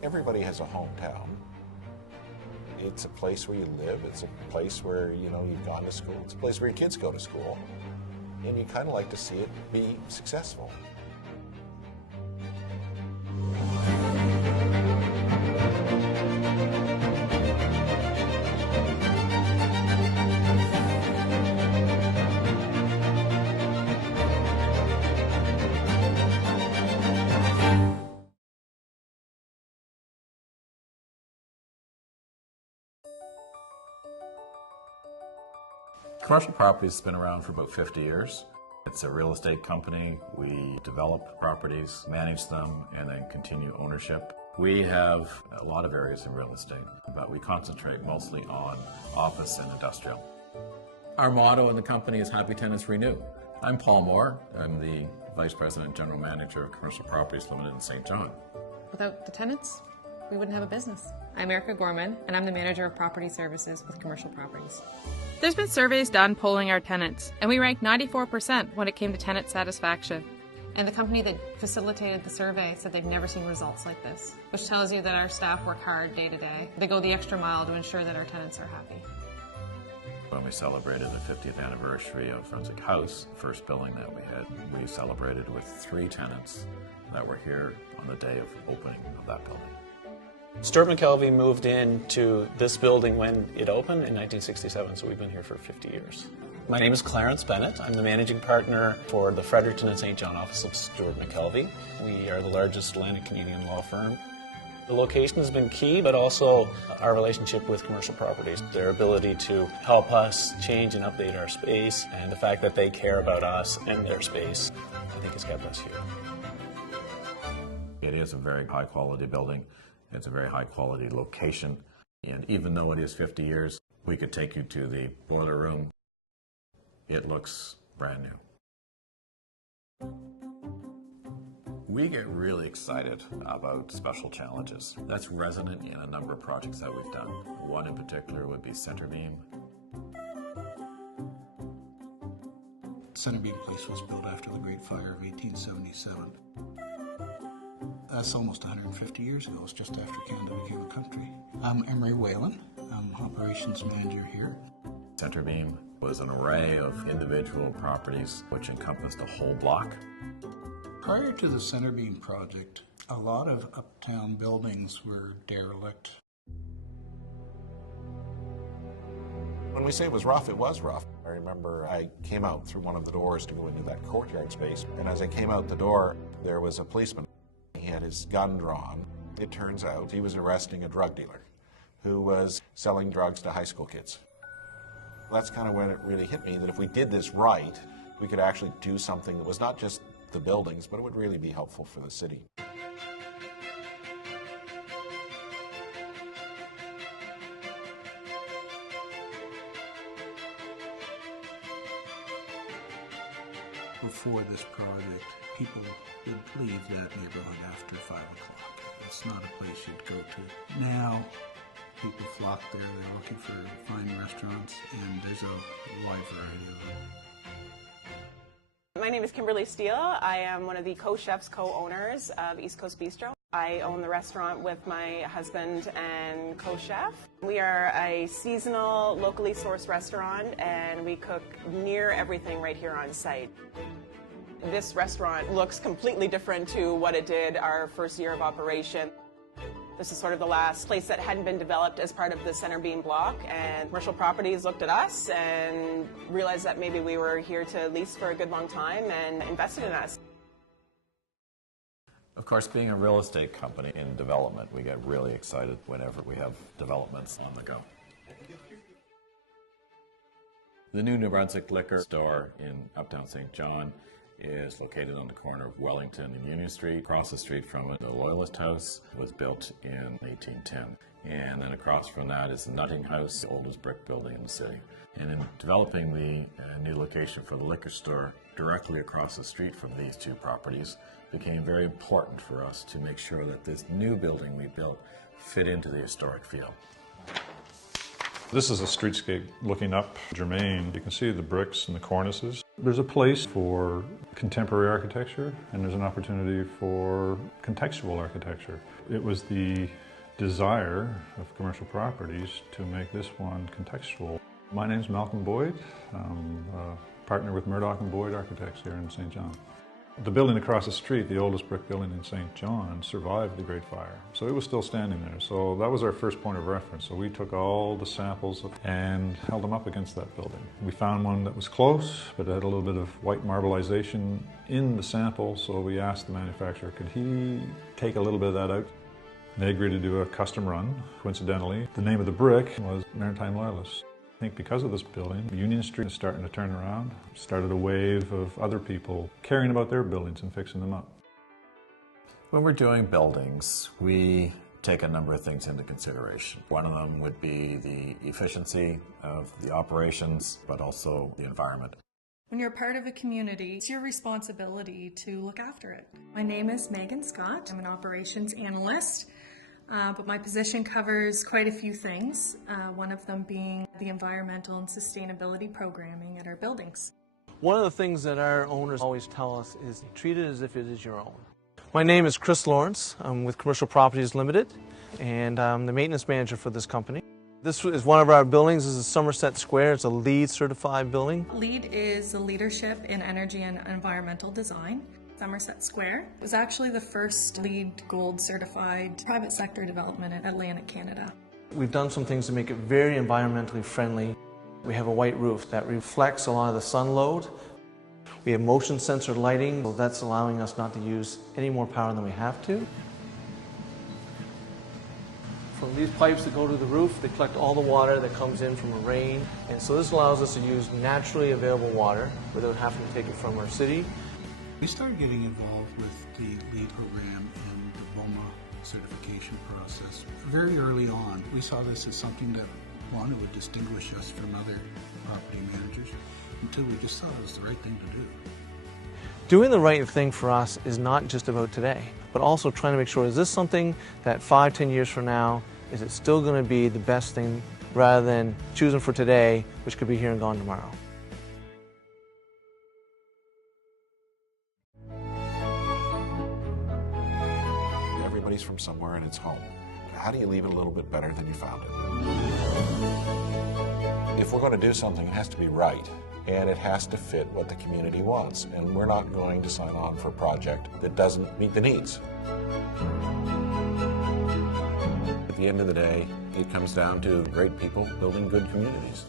Everybody has a hometown. It's a place where you live, it's a place where, you've gone to school, it's a place where your kids go to school, and you kind of like to see it be successful. Commercial Properties has been around for about 50 years. It's a real estate company. We develop properties, manage them, and then continue ownership. We have a lot of areas in real estate, but we concentrate mostly on office and industrial. Our motto in the company is Happy Tenants Renew. I'm Paul Moore. I'm the Vice President and General Manager of Commercial Properties Limited in St. John. Without the tenants, we wouldn't have a business. I'm Erica Gorman, and I'm the Manager of Property Services with Commercial Properties. There's been surveys done polling our tenants, and we ranked 94% when it came to tenant satisfaction. And the company that facilitated the survey said they've never seen results like this, which tells you that our staff work hard day to day. They go the extra mile to ensure that our tenants are happy. When we celebrated the 50th anniversary of Brunswick House, the first building that we had, we celebrated with 3 tenants that were here on the day of opening of that building. Stuart McKelvey moved into this building when it opened in 1967, so we've been here for 50 years. My name is Clarence Bennett. I'm the managing partner for the Fredericton and St. John office of Stuart McKelvey. We are the largest Atlantic Canadian law firm. The location has been key, but also our relationship with Commercial Properties, their ability to help us change and update our space, and the fact that they care about us and their space, I think has kept us here. It is a very high quality building. It's a very high quality location, and even though it is 50 years, we could take you to the boiler room. It looks brand new. We get really excited about special challenges. That's resonant in a number of projects that we've done. One in particular would be Centerbeam. Centerbeam Place was built after the Great Fire of 1877. That's almost 150 years ago. It's just after Canada became a country. I'm Emery Whalen. I'm operations manager here. Centerbeam was an array of individual properties which encompassed a whole block. Prior to the Centerbeam project, a lot of uptown buildings were derelict. When we say it was rough, it was rough. I remember I came out through one of the doors to go into that courtyard space, and as I came out the door, there was a policeman. He had his gun drawn. It turns out he was arresting a drug dealer who was selling drugs to high school kids. That's kind of when it really hit me that if we did this right, we could actually do something that was not just the buildings, but it would really be helpful for the city. Before this project, people would leave that neighborhood after 5 o'clock. It's not a place you'd go to. Now, people flock there. They're looking for fine restaurants, and there's a wide variety of them. My name is Kimberly Steele. I am one of the co-chefs, co-owners of East Coast Bistro. I own the restaurant with my husband and co-chef. We are a seasonal, locally sourced restaurant, and we cook near everything right here on site. This restaurant looks completely different to what it did our first year of operation. This is sort of the last place that hadn't been developed as part of the Centerbeam block, and Commercial Properties looked at us and realized that maybe we were here to lease for a good long time and invested in us. Of course, being a real estate company in development, we get really excited whenever we have developments on the go. The new New Brunswick liquor store in Uptown St. John is located on the corner of Wellington and Union Street. Across the street from it, the Loyalist House was built in 1810. And then across from that is the Nutting House, the oldest brick building in the city. And in developing the new location for the liquor store directly across the street from these two properties, became very important for us to make sure that this new building we built fit into the historic feel. This is a streetscape looking up Germain. You can see the bricks and the cornices. There's a place for contemporary architecture, and there's an opportunity for contextual architecture. It was the desire of commercial properties to make this one contextual. My name's Malcolm Boyd. I'm a partner with Murdoch and Boyd Architects here in St. John. The building across the street, the oldest brick building in St. John, survived the Great Fire. So it was still standing there. So that was our first point of reference. So we took all the samples and held them up against that building. We found one that was close, but it had a little bit of white marbleization in the sample. So we asked the manufacturer, could he take a little bit of that out? And they agreed to do a custom run. Coincidentally, the name of the brick was Maritime Loyalists. I think because of this building, Union Street is starting to turn around. Started a wave of other people caring about their buildings and fixing them up. When we're doing buildings, we take a number of things into consideration. One of them would be the efficiency of the operations, but also the environment. When you're part of a community, it's your responsibility to look after it. My name is Megan Scott. I'm an operations analyst. But my position covers quite a few things, one of them being the environmental and sustainability programming at our buildings. One of the things that our owners always tell us is treat it as if it is your own. My name is Chris Lawrence. I'm with Commercial Properties Limited, and I'm the maintenance manager for this company. This is one of our buildings. This is Somerset Square. It's a LEED certified building. LEED is the Leadership in Energy and Environmental Design. Somerset Square was actually the first LEED Gold certified private sector development in Atlantic Canada. We've done some things to make it very environmentally friendly. We have a white roof that reflects a lot of the sun load. We have motion sensor lighting, so that's allowing us not to use any more power than we have to. From these pipes that go to the roof, they collect all the water that comes in from the rain. And so this allows us to use naturally available water without having to take it from our city. We started getting involved with the LEED program and the BOMA certification process very early on. We saw this as something that, one, it would distinguish us from other property managers, and two, we just thought it was the right thing to do. Doing the right thing for us is not just about today, but also trying to make sure, is this something that 5-10 years from now, is it still going to be the best thing rather than choosing for today, which could be here and gone tomorrow. Everybody's from somewhere and it's home. How do you leave it a little bit better than you found it? If we're going to do something, it has to be right, and it has to fit what the community wants, and we're not going to sign on for a project that doesn't meet the needs. At the end of the day, it comes down to great people building good communities.